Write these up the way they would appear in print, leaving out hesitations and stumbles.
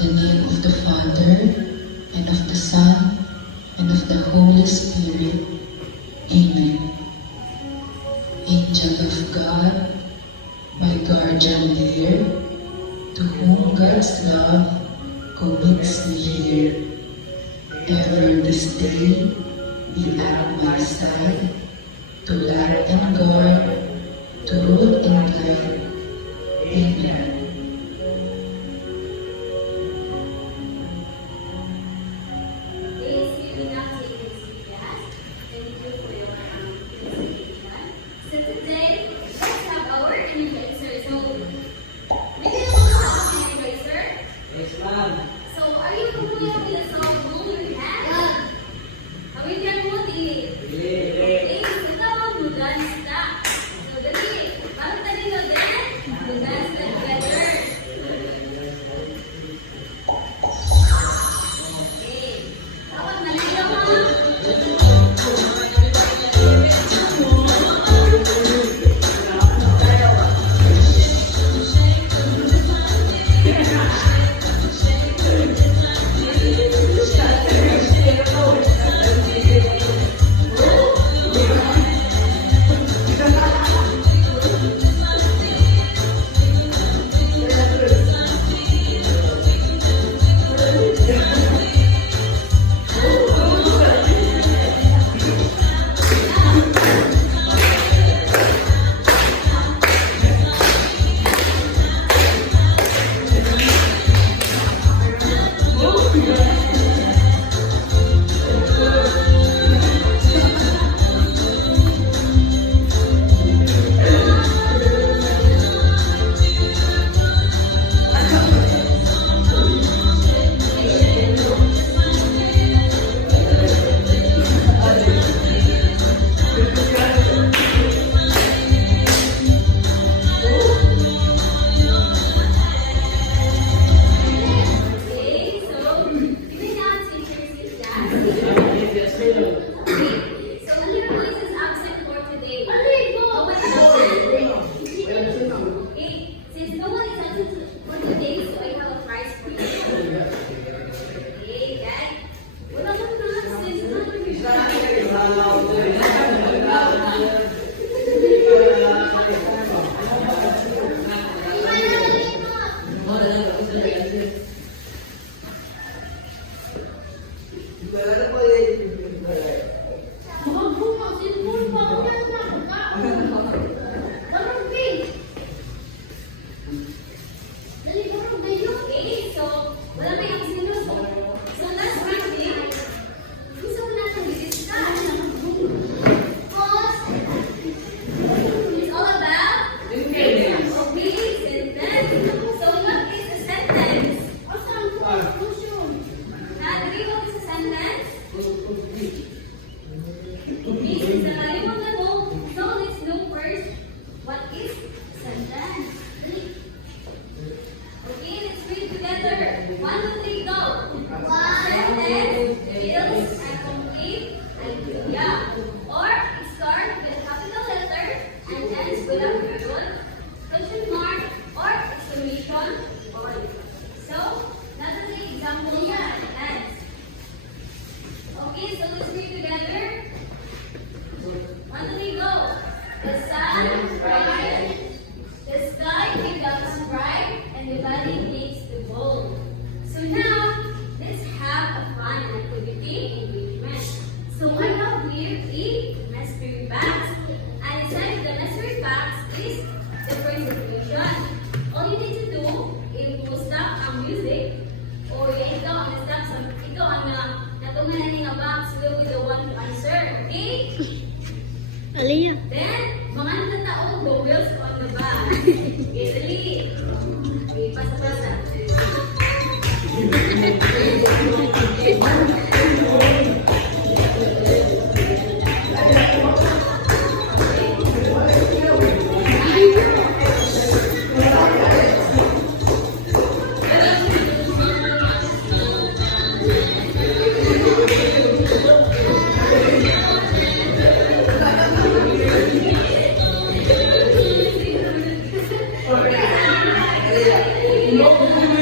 the name of the Father, and of the Son, and of the Holy Spirit. Amen. Angel of God, my guardian dear, to whom God's love commits me here, ever this day be at my side, to light and guard, to rule and guide. Amen. Aliyah. Then, mga taong go wheels on the back. Okay, dali. Okay, pasa-pasa. No.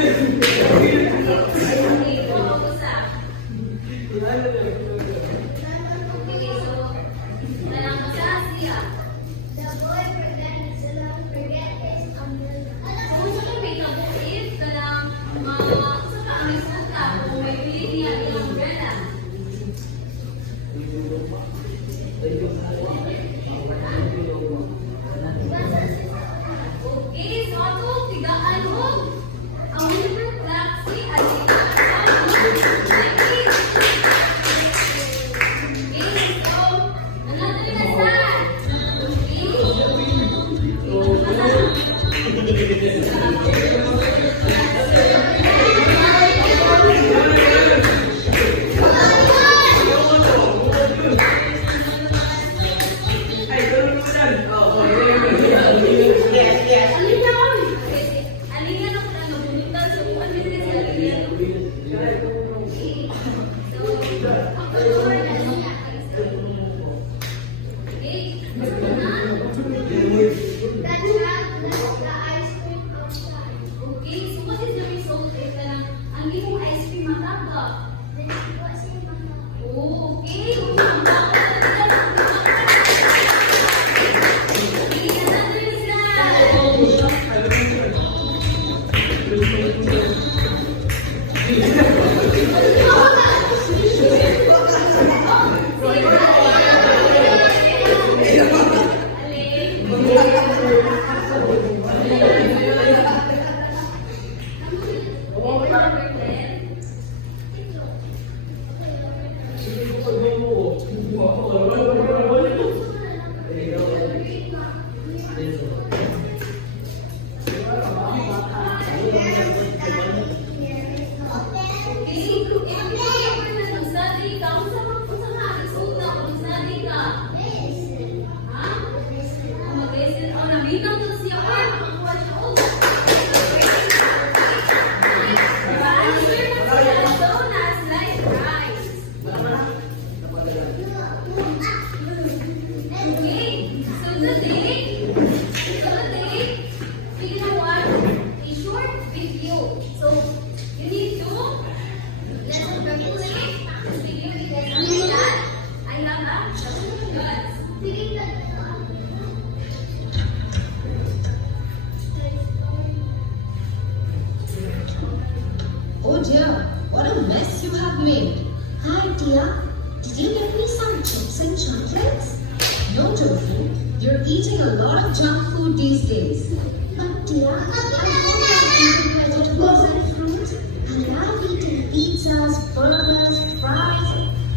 You're eating a lot of junk food these days. But dear, I don't like eating vegetables and fruits. I love eating pizzas, burgers, fries,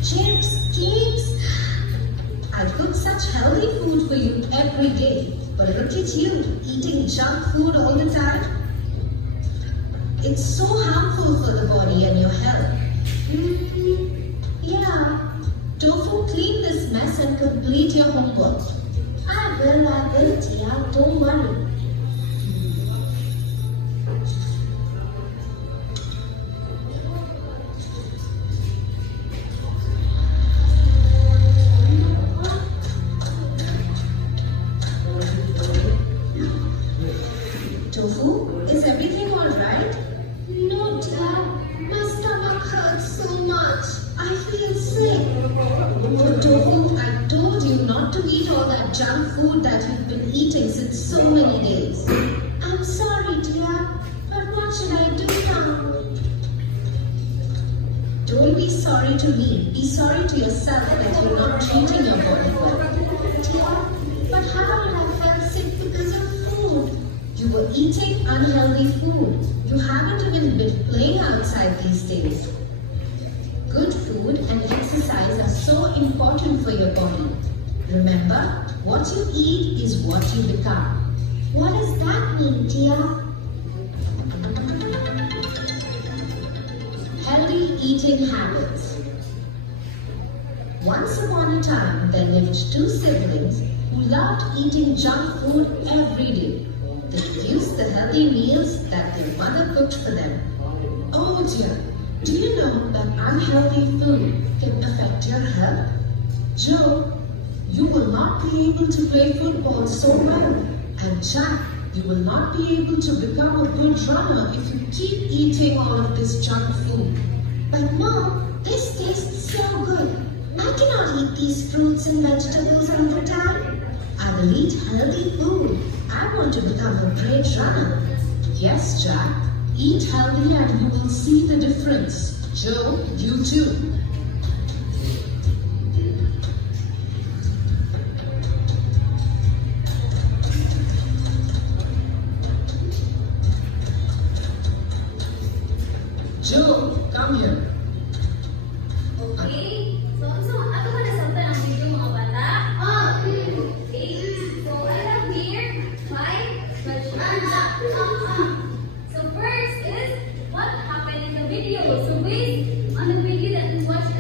chips, cakes. I cook such healthy food for you every day. But look at you, eating junk food all the time. It's so harmful for the body and your health. Yeah, Tofu, clean this mess and complete your homework. I will, dear. Don't worry. Tofu, is everything alright? No, dear. My stomach hurts so much. I feel sick. But Tofu, I told you not to eat all that junk food that you've been eating since so many days. I'm sorry, dear. But what should I do now? Don't be sorry to me. Be sorry to yourself that you're not treating your body well. Dear, but how did I feel sick because of food? You were eating unhealthy food. You haven't even been playing outside these days. Good food and exercise are so important for your body. Remember, what you eat is what you become. What does that mean, dear? Healthy eating habits. Once upon a time, there lived two siblings who loved eating junk food every day. They used the healthy meals that their mother cooked for them. Oh dear, do you know that unhealthy food can affect your health? Joe, you will not be able to play football so well. And Jack, you will not be able to become a good runner if you keep eating all of this junk food. But Mom, this tastes so good. I cannot eat these fruits and vegetables all the time. I will eat healthy food. I want to become a great runner. Yes, Jack. Eat healthy and you will see the difference. Joe, you too. Joe, come here. Okay. So, ato ba nasabtan ang video mga bata? Okay. So, I have here 5 questions. So, first is, what happened in the video? So, based on the video that we watched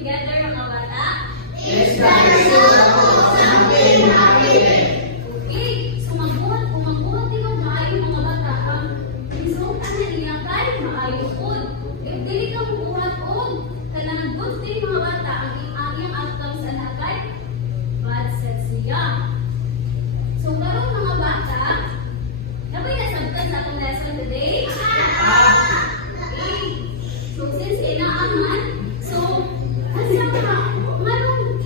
together mga bata? Okay, so magbuhat din ang maayo mga bata. Ang resulta na niya kay maayo po. If dili ka magbuhat o kailangan good thing mga bata, ang iyang outcome sa nagay, bad sets niya. So karon mga bata, nabay nasabtan sa atong lesson today? Okay. So since inaaman, so asa ka, anong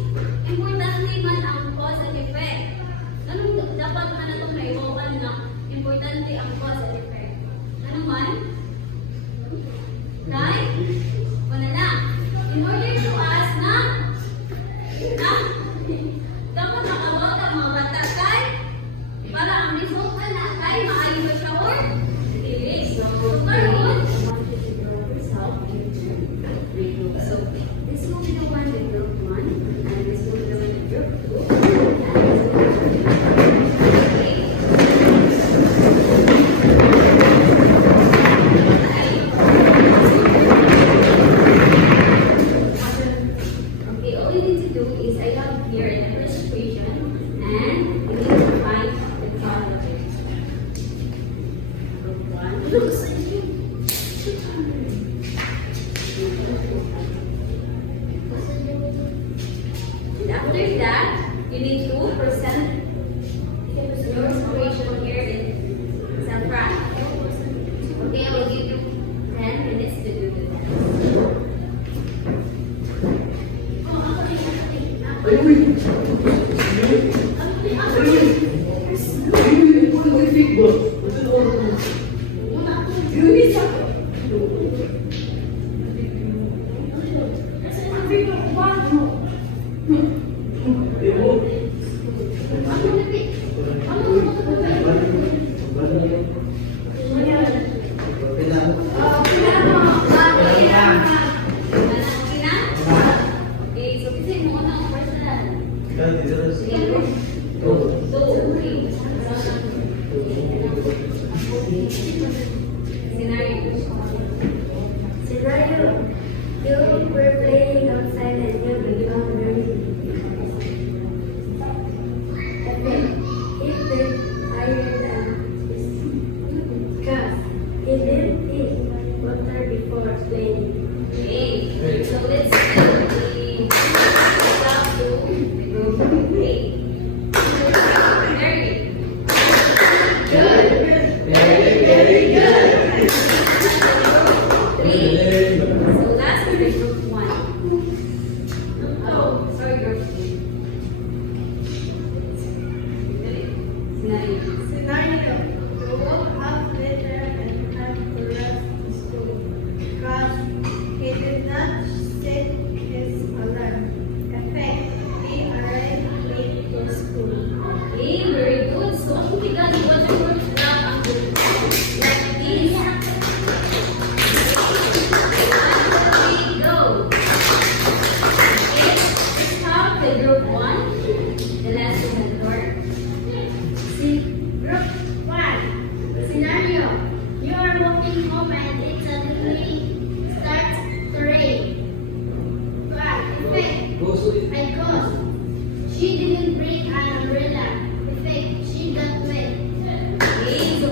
importante man ang cause and effect? Anong dapat man itong naiwawan na importante ang cause and effect? Ano man? Right? Wala na. In order to us na dapat nakawag ang mga bata kay para ang result na kay maayo ba siya or dili. So karon, so this will be the one with group 1 and this will be the one with group 2 and this will be the one with okay, all you need to do is I have here the first equation and you need to find the product of it. Group 1 looks like and after that, you need to present your equation here in some practice. Okay, I will give you 10 minutes to do the test. Okay, so kasi mo na ang personal. Scenario, you were playing outside and you become very if the iron because he didn't eat water before playing. Okay, so let's see the top two group A. Three. So last one is group 1. Oh, sorry, group 3. Scenario. You woke up later and had to rush to school because he did not set his alarm. Effect. He arrived late to school. Okay, very good. So, ang tiga ni what the word lang ang group like this. And we go. Okay, let's have the group 1. The last one at the door. See, group 1. Scenario, you are walking home and it suddenly starts to rain. But effect, because she didn't bring an umbrella. Effect, she got wet. Okay, so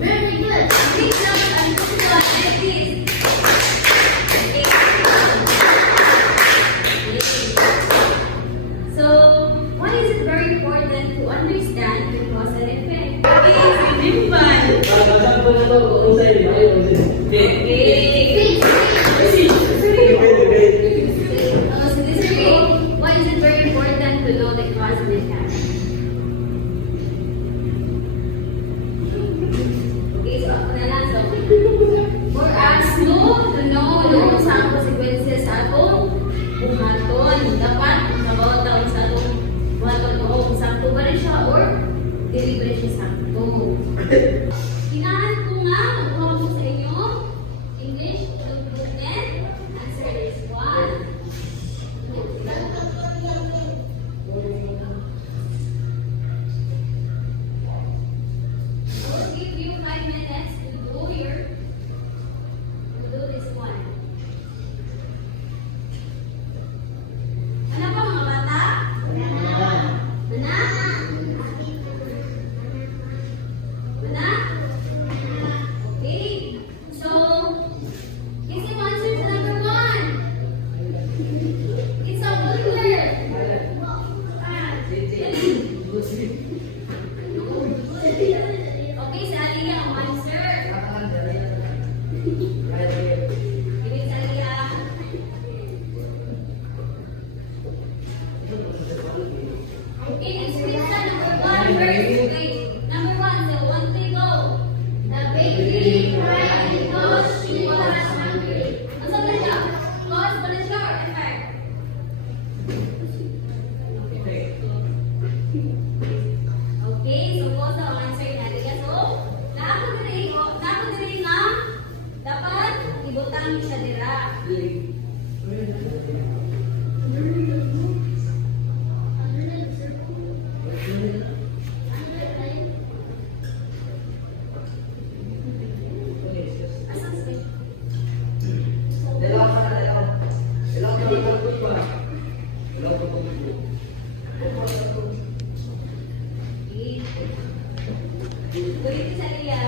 Very good. big jump and good one like this. Okay. So, why is it very important to understand the cause and effect? Okay, so Dimpan. Okay. So this is why is it very important to know the cause and effect? Okay, so ako na lang. So, for us to know sa ang consequences sa atong buhaton. Dapat mabawaw sa atong buhaton o kung sakto ba rin siya or dili ba rin siya sakto. Hinahan ko nga, magkuha ko sa inyo English, group 10. Answer is 1. I will give you 5 minutes to do kami siya dira. Asan sila? Balik sa liya.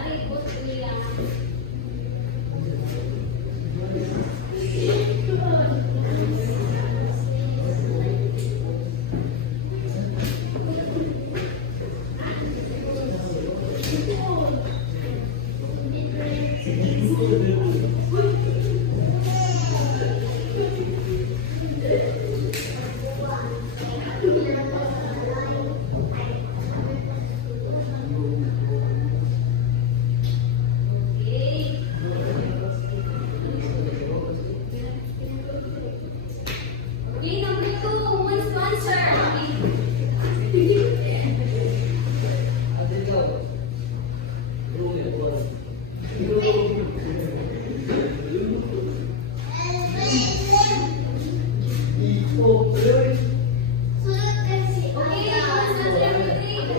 Ari, bot liya. Okay. Okay, number 2, woman sponsor. Okay, woman sponsor number 3.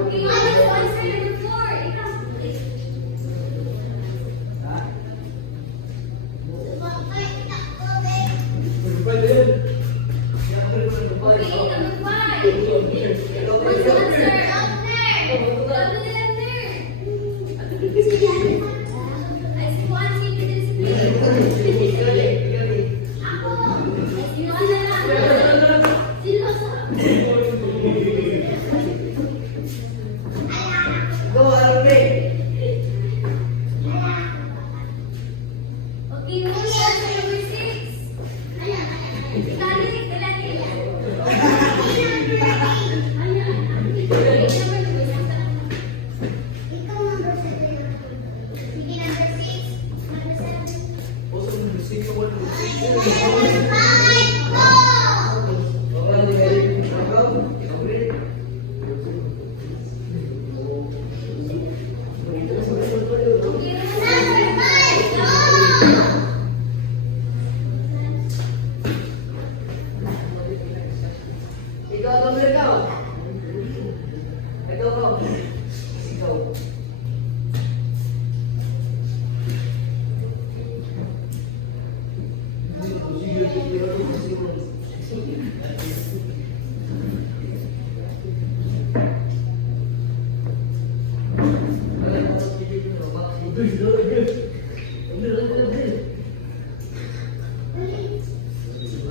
Okay, woman sponsor number 4. Ikaw. Okay, number 5. Woman sponsor. I see one secret discipline. I see one na lang. Okay, woman sponsor number 6. Italic, lalaki. Okay, number 2. Okay,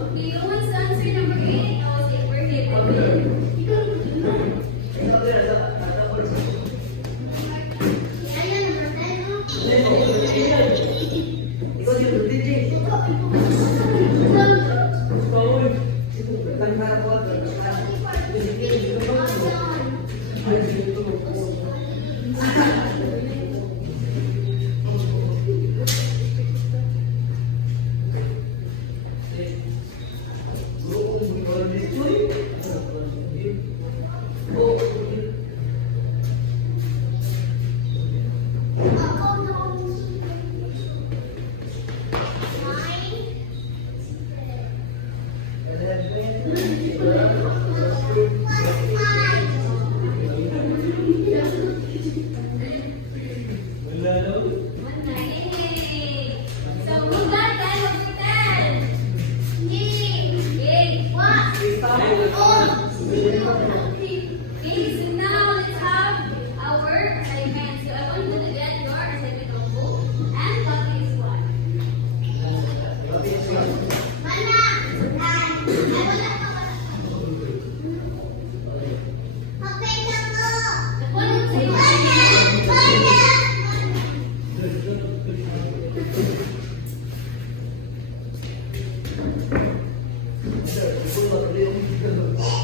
Okay, woman's answer number 8. Oh, say birthday. yung